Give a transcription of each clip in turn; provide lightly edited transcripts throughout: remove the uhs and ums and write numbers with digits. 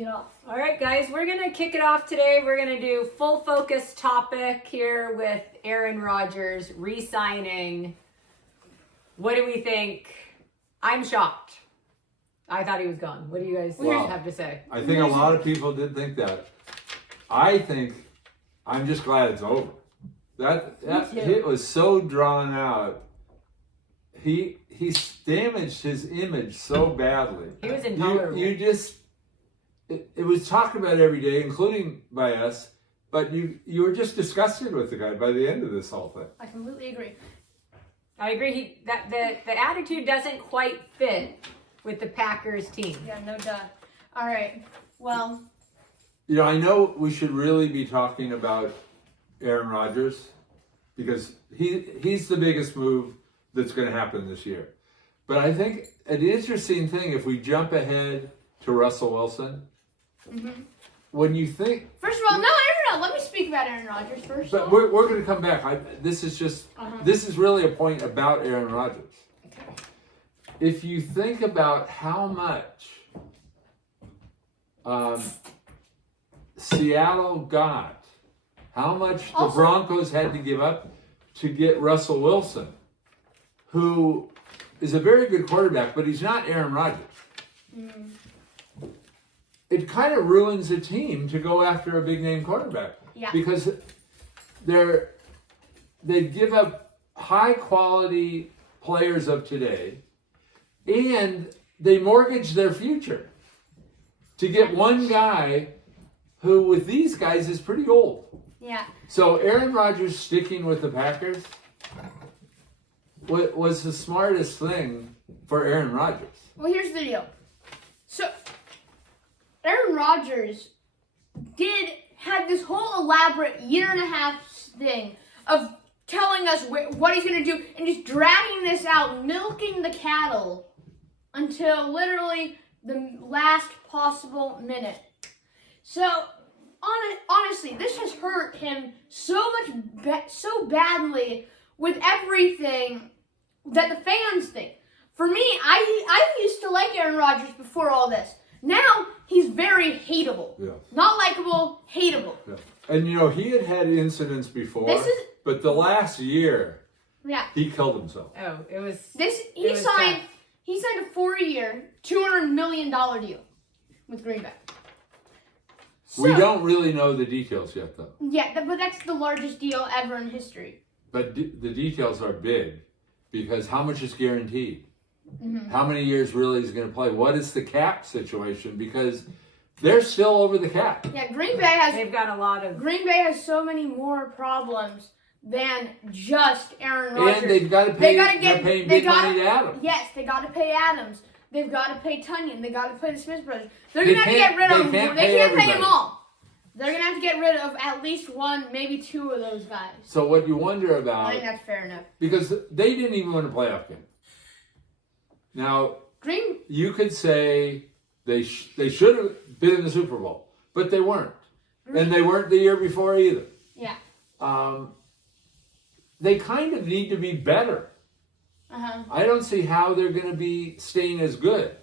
it off. All right, guys, we're going to kick it off today. We're going to do full focus topic here with Aaron Rodgers re-signing. What do we think? I'm shocked. I thought he was gone. What do you guys have to say? I think a lot of people did think that. I'm just glad it's over. That hit was so drawn out. He damaged his image so badly. He was intolerable. It was talked about every day, including by us, but you were just disgusted with the guy by the end of this whole thing. I completely agree. I agree. The attitude doesn't quite fit with the Packers team. Yeah, no doubt. All right. Well, I know we should really be talking about Aaron Rodgers because he's the biggest move that's going to happen this year. But I think an interesting thing, if we jump ahead to Russell Wilson, when you think... First of all, no. Let me speak about Aaron Rodgers first. But we're going to come back. This is really a point about Aaron Rodgers. Okay. If you think about how much Seattle got, how much the Broncos had to give up to get Russell Wilson, who is a very good quarterback, but he's not Aaron Rodgers. It kind of ruins a team to go after a big name quarterback. Yeah. Because they give up high quality players of today and they mortgage their future to get one guy who with these guys is pretty old. Yeah. So Aaron Rodgers sticking with the Packers was the smartest thing for Aaron Rodgers. Well, here's the deal. So, Aaron Rodgers had this whole elaborate year-and-a-half thing of telling us what he's going to do and just dragging this out, milking the cattle until literally the last possible minute. So, honestly, this has hurt him so badly with everything that the fans think. For me, I used to like Aaron Rodgers before all this. Now, he's very hateable. Yeah. Not likable, hateable. Yeah. And, he had incidents before, but the last year, he killed himself. Oh, it was... He signed a 4-year, $200 million deal with Green Bay. So, we don't really know the details yet, though. Yeah, but that's the largest deal ever in history. But the details are big because how much is guaranteed? How many years really is he going to play? What is the cap situation? Because they're still over the cap. Yeah, Green Bay has so many more problems than just Aaron Rodgers. And they've got to pay. They're paying big money to Adams. Yes, they got to pay Adams. They've got to pay Tunyon. They got to pay the Smith brothers. They're going to have to get rid of them. They can't pay them all. They're going to have to get rid of at least one, maybe two of those guys. So what you wonder about... I think that's fair enough. Because they didn't even win a playoff game. Now, you could say they should have been in the Super Bowl, but they weren't. And they weren't the year before either. Yeah. They kind of need to be better. I don't see how they're going to be staying as good.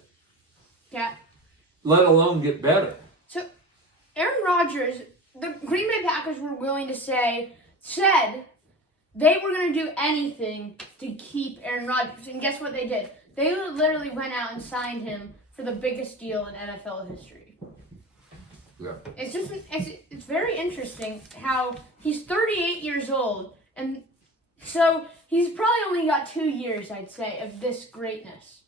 Yeah. Let alone get better. So, Aaron Rodgers, the Green Bay Packers were willing to said they were going to do anything to keep Aaron Rodgers. And guess what they did? They literally went out and signed him for the biggest deal in NFL history. Yeah. It's very interesting how he's 38 years old, and so he's probably only got 2 years, I'd say, of this greatness.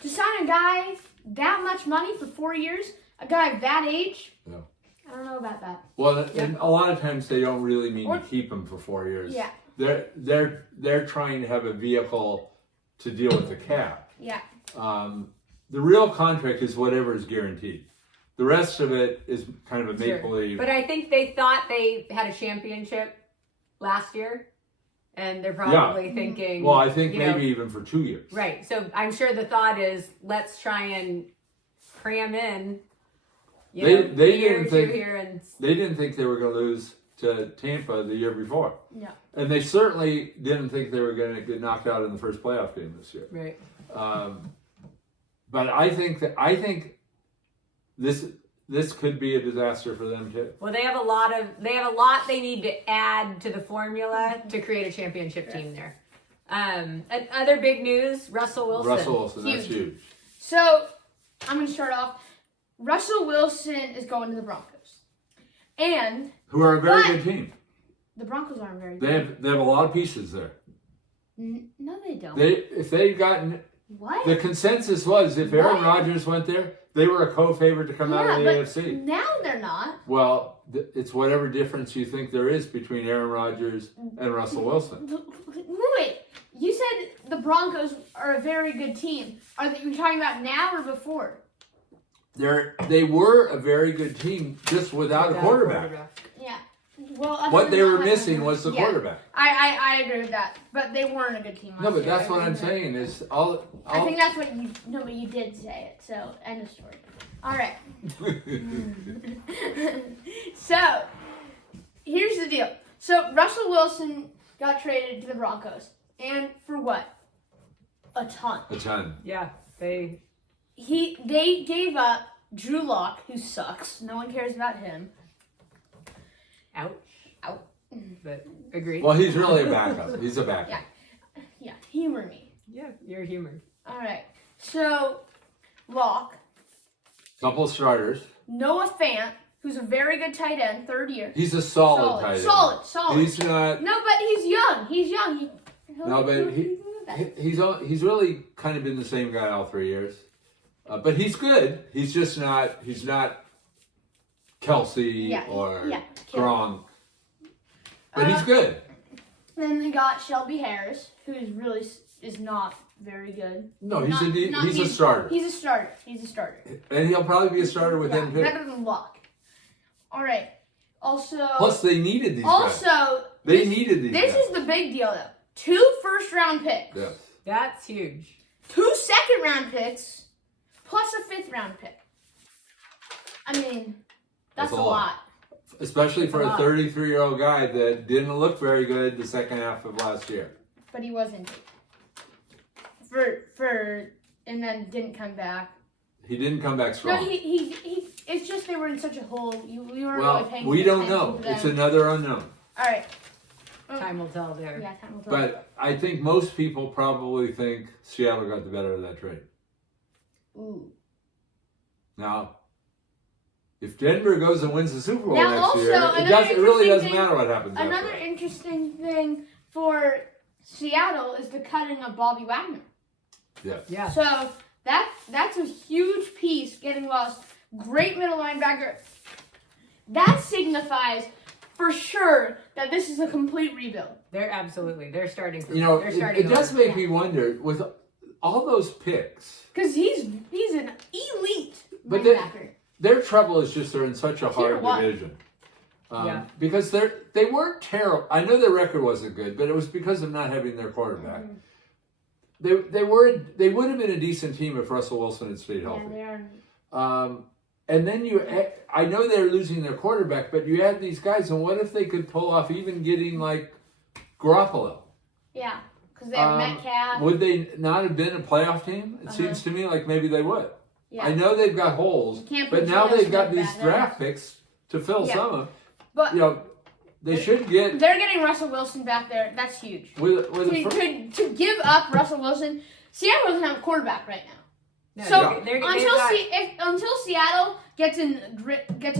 To sign a guy that much money for 4 years, a guy of that age, I don't know about that. Well, and a lot of times they don't really mean to keep him for 4 years. Yeah. They're trying to have a vehicle to deal with the cap. Yeah. The real contract is whatever is guaranteed. The rest of it is kind of a make-believe. But I think they thought they had a championship last year, and they're probably thinking... Well, I think maybe even for 2 years. Right. So I'm sure the thought is, let's try and cram in They didn't think they were going to lose to Tampa the year before. Yeah. And they certainly didn't think they were going to get knocked out in the first playoff game this year. Right. But I think this could be a disaster for them too. Well, they have a lot they need to add to the formula to create a championship team there. And other big news, Russell Wilson. That's huge. So, I'm going to start off. Russell Wilson is going to the Broncos. And Who are a very good team. the Broncos aren't very good. They have a lot of pieces there. No, they don't. If they'd gotten What? the consensus was if Aaron Rodgers went there, they were a co-favorite to come out of the but AFC. now they're not. Well, it's whatever difference you think there is between Aaron Rodgers and Russell Wilson. Wait, you said the Broncos are a very good team. Are you talking about now or before? They were a very good team just without a quarterback. Yeah. Well, What they were missing was the quarterback. I agree with that, but they weren't a good team. No, but year. that's what I'm saying is all. I think that's what you. No, but you did say it. So end of story. All right. So here's the deal. So Russell Wilson got traded to the Broncos, and for what? A ton. A ton. Yeah, they gave up Drew Lock, who sucks. No one cares about him. ouch. But agreed. Well, he's really a backup. He's a backup. Yeah, humor me. Yeah, you're humored. All right. So Lock, Couple starters. Noah Fant, who's a very good tight end, third year. He's a solid tight end. Solid. He's not. No, but he's young. He's young. He's really kind of been the same guy all 3 years. But he's good. He's just not. He's not Kelsey or Gronk. But he's good. Then they got Shelby Harris, who is not very good. No, he's a starter. He's a starter. And he'll probably be a starter with him too. Better than Lock. All right. Also. Plus, they needed these guys. They needed these guys. This is the big deal, though. 2 first-round picks. Yes. That's huge. 2 second-round picks, plus a 5th-round pick. I mean, that's a lot. Especially for a 33-year-old guy that didn't look very good the second half of last year. But he wasn't. And then didn't come back. He didn't come back strong. No, he it's just they were in such a hole. We weren't really paying attention. We don't know. It's another unknown. All right. Time will tell there. Yeah, time will tell. But I think most people probably think Seattle got the better of that trade. Ooh. Now, if Denver goes and wins the Super Bowl Now, next year, also, it really doesn't matter what happens. Another after. interesting thing for Seattle is the cutting of Bobby Wagner. Yes. Yeah. So that's a huge piece getting lost. Great middle linebacker. That signifies for sure that this is a complete rebuild. They're starting. It does make me wonder with all those picks. Because he's an elite But linebacker. Their trouble is just they're in such a hard division. Because they weren't terrible. I know their record wasn't good, but it was because of not having their quarterback. Mm-hmm. They would have been a decent team if Russell Wilson had stayed healthy. Yeah, they are. And then I know they're losing their quarterback, but you add these guys, and what if they could pull off even getting like Garoppolo? Yeah, because they have Metcalf. Would they not have been a playoff team? It seems to me like maybe they would. Yeah. I know they've got holes, but now they've got these draft picks to fill some of them. But they should get. They're getting Russell Wilson back there. That's huge. To give up Russell Wilson, Seattle doesn't have a quarterback right now. No, so until Seattle gets a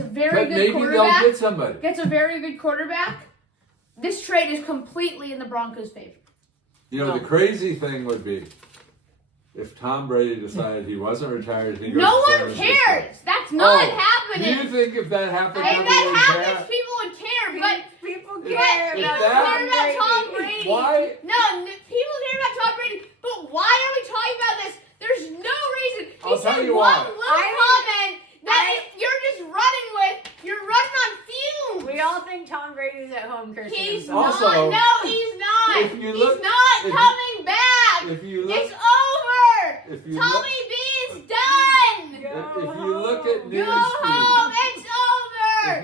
very good quarterback, they'll get somebody. Gets a very good quarterback, this trade is completely in the Broncos' favor. The crazy thing would be if Tom Brady decided he wasn't retired. No one cares. That's not happening. Do you think if that happened, if that happens, people would care? But people care about Tom Brady. Why? No, people care about Tom Brady. But why are we talking about this? There's no reason. I'll tell you why. Little comment that you're just running with. You're running on fumes. We all think Tom Brady's at home cursing He's himself. not. No, he's not. He's not coming back. It's over. Tommy B is done. If you look at news Go home. It's over.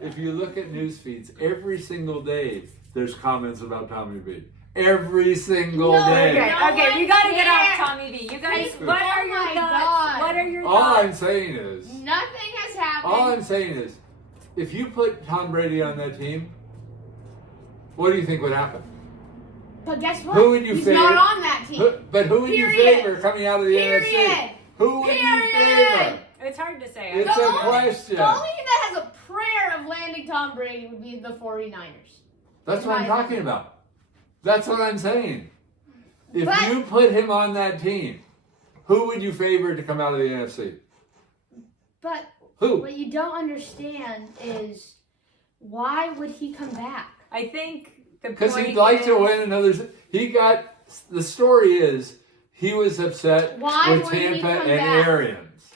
If you look at news feeds every single day, there's comments about Tommy B. every single No, day. Okay, No okay, one we gotta get off cares. Tommy B. You guys, Oh what are your my thoughts? God. What are your All thoughts? I'm saying is, Nothing has happened. all I'm saying is, if you put Tom Brady on that team, what do you think would happen? But guess what? Who would you He's favor? not on that team. But who would you Period. favor coming out of the NFC? Period. Who would you Period. favor? It's hard to say. It's The a only- question. The only team that has a prayer of landing Tom Brady would be the 49ers. That's what I'm talking about. That's what I'm saying. If But- you put him on that team, who would you favor to come out of the NFC? But Who? what you don't understand is why would he come back? I think the Because point he'd like is, to win another. He got. The story is he was upset Why with would he Tampa come and back? Arians,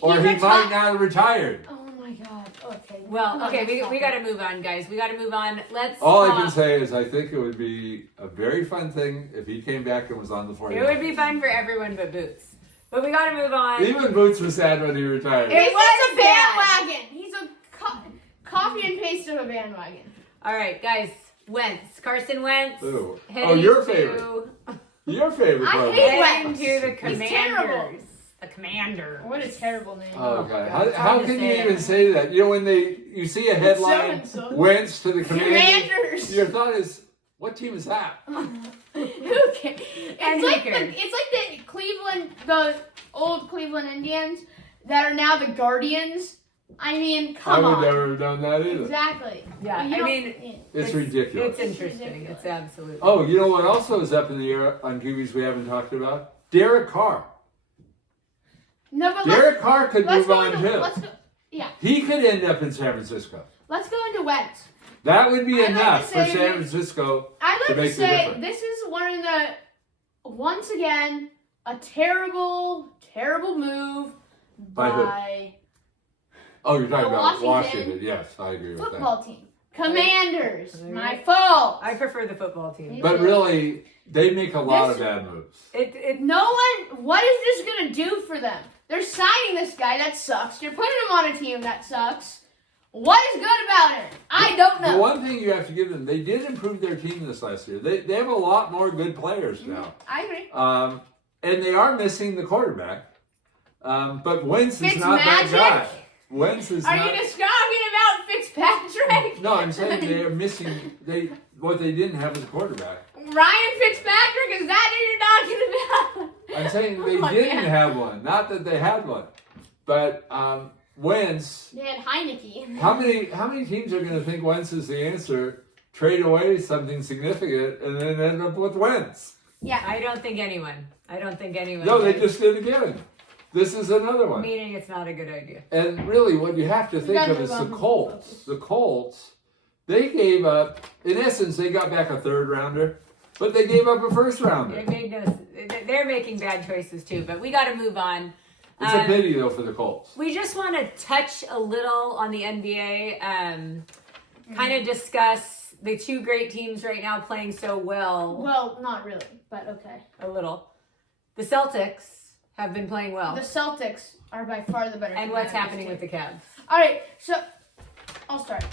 or He's he a might top- not have retired. Oh my God. Okay. Well, Come on, okay, let's we talk. got to move on, guys. We got to move on. Let's. All I can say is I think it would be a very fun thing if he came back and was on the 49ers. It would be fun for everyone but Boots. But we got to move on. Even Boots was sad when he retired. He's was just a sad. bandwagon. He's a copy and paste of a bandwagon. All right, guys. Wentz, Carson Wentz. Ooh. heading Oh, your to- favorite. Your favorite I player. hate Heading Wentz. to the He's terrible. Commanders. The Commander. What a terrible name. Oh, God, God. it's How hard to can say you it. even say that? You know, when you see a headline, insulting. Wentz to the Commanders, Commanders. your thought is, what team is that? Who cares? And It's like who cares? the Cleveland, the old Cleveland Indians that are now the Guardians. I mean, I come would on. never have done that either. Exactly. Yeah, You I don't- mean, It's ridiculous. It's interesting. ridiculous. It's absolutely. Oh, you know what also is up in the air on QBs we haven't talked about? Derek Carr. No, but Derek Carr could let's move go on into, too. He could end up in San Francisco. let's go into Wentz. That would be I'd like enough to for say San that- Francisco. I'd To like to make the say difference. this is one of the, once again, a terrible, terrible move By who? by Oh, you're talking The about Washington Washington. Yes, I agree with that. football team. Commanders. Alright. My fault. I prefer the football team. But really, they make a lot This- of bad moves. No one, what is this going to do for them? They're signing this guy that sucks. You're putting him on a team that sucks. What is good about it? I don't know. The one thing you have to give them, they did improve their team this last year. They have a lot more good players now. I agree. And they are missing the quarterback. But Wentz is not that Fitzmagic? guy. Wentz is Are not. you just talking about Fitzpatrick? No, I'm saying they are missing. What they didn't have was a quarterback. Ryan Fitzpatrick? Is that who you're talking about? I'm saying they Oh, didn't man. have one. Not that they had one, but Wentz. They had Heineke. How many teams are going to think Wentz is the answer? Trade away something significant and then end up with Wentz. Yeah. I don't think anyone. No, they just did again. This is another one. Meaning it's not a good idea. And really, what you have to think gotta of is move the on from Colts. focus. The Colts, they gave up. In essence, they got back a third rounder, but they gave up a first rounder. They're making bad choices too, but we got to move on. It's a pity though for the Colts. We just want to touch a little on the NBA, kind of discuss the two great teams right now playing so well. Well, not really, but okay. A little. The Celtics have been playing well. The Celtics are by far the better And team what's out of this happening team. with the Cavs? All right, so I'll start.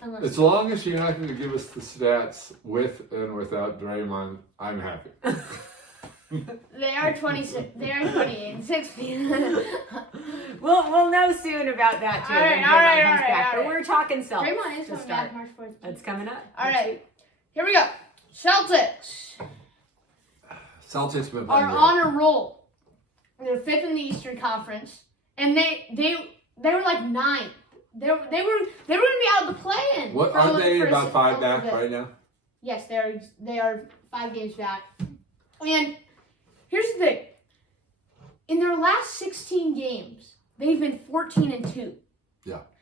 Unless As long as you're not going to give us the stats with and without Draymond, I'm happy. they are 26, they are 28 and 16. We'll know soon about that too. All right, when all Draymond right, comes all right, back. all But right. we're talking Celtics Draymond is to coming start. back March 4th. That's coming up. All right, here we go. Celtics Celtics been are playing great. on a roll. They're fifth in the Eastern Conference, and they were like ninth. They were going to be out of the play-in. What for aren't a- they for a about 5 little back bit. right now? Yes, they are 5 games back. And here's the thing: in their last 16 games, they've been 14-2.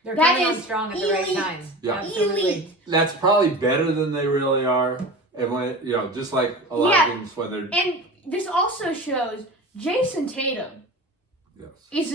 They're That coming on is strong at the right elite. time. Yeah. Absolutely. Elite. That's probably better than they really are. And when just like a lot Yeah. of teams when they're And this also shows Jason Tatum yes. is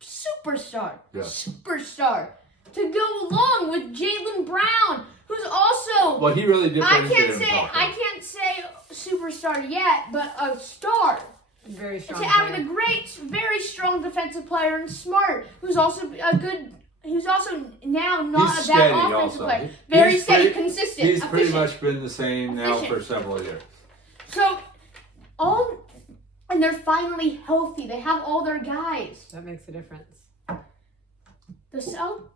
a superstar. Yes. Superstar. To go along with Jaylen Brown, who's also Well, he really I differentiated can't say superstar yet, but a star. Very strong. To add with player. a great, very strong defensive player and Smart, who's also a good. He's also now not He's a bad steady offensive also. player. Very He's steady, pretty- consistent, He's pretty efficient. much been the same now Efficient. for several years. So, and they're finally healthy. They have all their guys. That makes a difference. The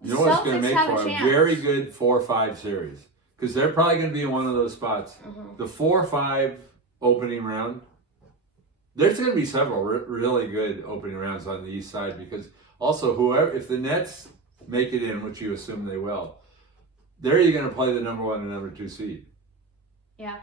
You know what's going to Celtics make have for a a chance. very good 4-5 series? Because they're probably going to be in one of those spots. The 4-5 opening round, there's going to be several really good opening rounds on the East side, because also if the Nets make it in, which you assume they will, there you're going to play the number 1 and number 2 seed. Yeah.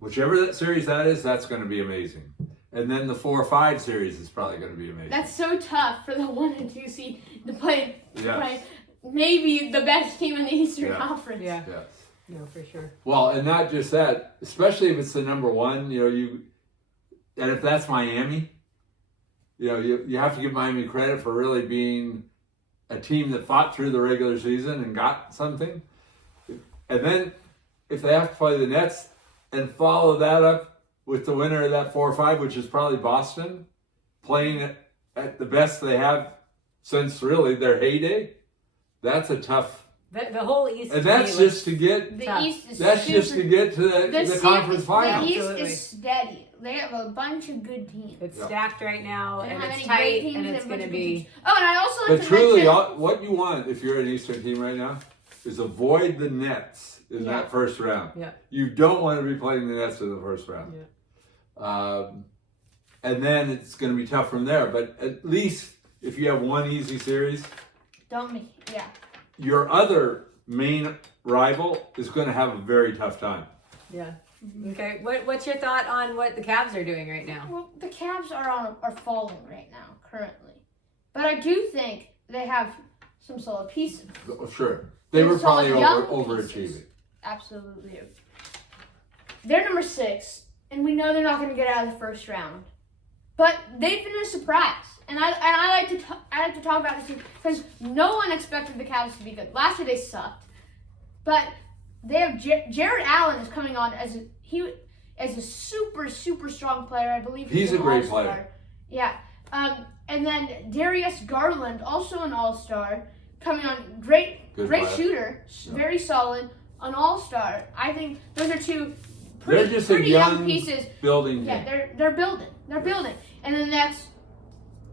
Whichever that series that is, that's going to be amazing. And then the 4-5 series is probably going to be amazing. That's so tough for the 1 and 2 seed to play. Yes. Maybe the best team in the Eastern Yeah. Conference. Yeah. Yes. No, for sure. Well, and not just that, especially if it's the number 1, and if that's Miami, you have to give Miami credit for really being a team that fought through the regular season and got something. And then if they have to play the Nets and follow that up with the winner of that 4-5, which is probably Boston, playing at the best they have since really their heyday, that's a tough. The whole East. And that's just to get. The Tough. East is That's super, just to get to the conference final. The East Absolutely. is steady. They have a bunch of good teams. It's Yeah. stacked right now, They and have it's any great tight, teams and and it's a going bunch to of good be. teams. Oh, and I also like But to truly, mention, what you want if you're an Eastern team right now is avoid the Nets in Yeah. that first round. Yeah. You don't want to be playing the Nets in the first round. And then it's going to be tough from there. But at least if you have one easy series, your other main rival is going to have a very tough time. Yeah. Okay. What's your thought on what the Cavs are doing right now? Well, the Cavs are falling right now currently, but I do think they have some solid pieces. Oh, sure. They were solid probably young overachieving. pieces. Absolutely. They're number 6, and we know they're not going to get out of the first round. But they've been a surprise, and I like to talk about this because no one expected the Cavs to be good. Last year they sucked, but they have Jared Allen is coming on as a super strong player. I believe He's a an great all-star. player. Yeah, and then Darius Garland, also an all-star, coming on. Great player. shooter, Yeah. very solid, an all-star. I think those are two They're pretty, just a pretty young pieces. building team. Yeah, they're building. They're building. And in the next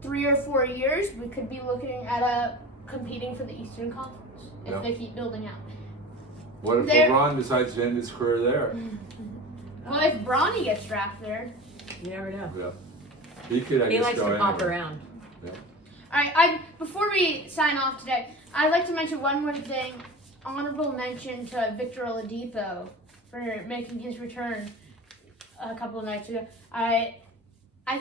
3 or 4 years, we could be looking at competing for the Eastern Conference if Yeah. they keep building out. What if They're- LeBron decides to end his career there? Well, if Bronny gets drafted there. You never know. Yeah. He could, I He guess, likes go to pop anywhere. around. Yeah. All right, before we sign off today, I'd like to mention one more thing. Honorable mention to Victor Oladipo for making his return a couple of nights ago.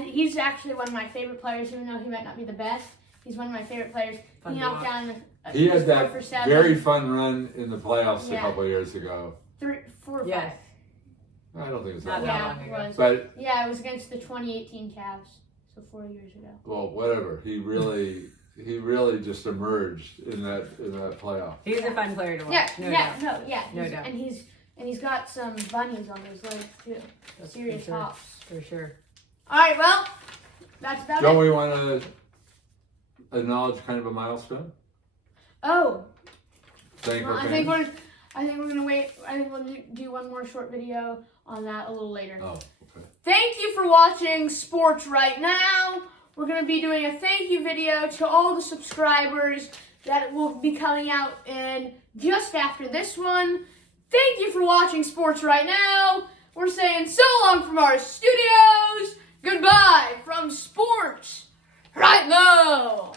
He's actually one of my favorite players, even though he might not be the best. He's one of my favorite players. Fun He to knocked watch. down. He had scored that for 7, very fun run in the playoffs a Yeah. couple of years ago. 3, 4, or Yes. 5. I don't think it's Not that that long. Yeah, long it ago. was. But, Yeah, it was against the 2018 Cavs, so 4 years ago. well, whatever. He really just emerged in that playoff. He's a fun player to watch. Yeah, no yeah, doubt. no, yeah. No He's- doubt. And he's got some bunnies on his legs too. That's Serious for sure. hops. For sure. All right, well, that's about Don't it. we want to acknowledge kind of a milestone? Oh, Thank well, our I think fans? we're gonna wait. I think we'll do one more short video on that a little later. Oh, okay. Thank you for watching Sports Right Now. We're going to be doing a thank you video to all the subscribers that will be coming out in just after this one. Thank you for watching Sports Right Now. We're saying so long from our studios. Goodbye from Sports Right Now.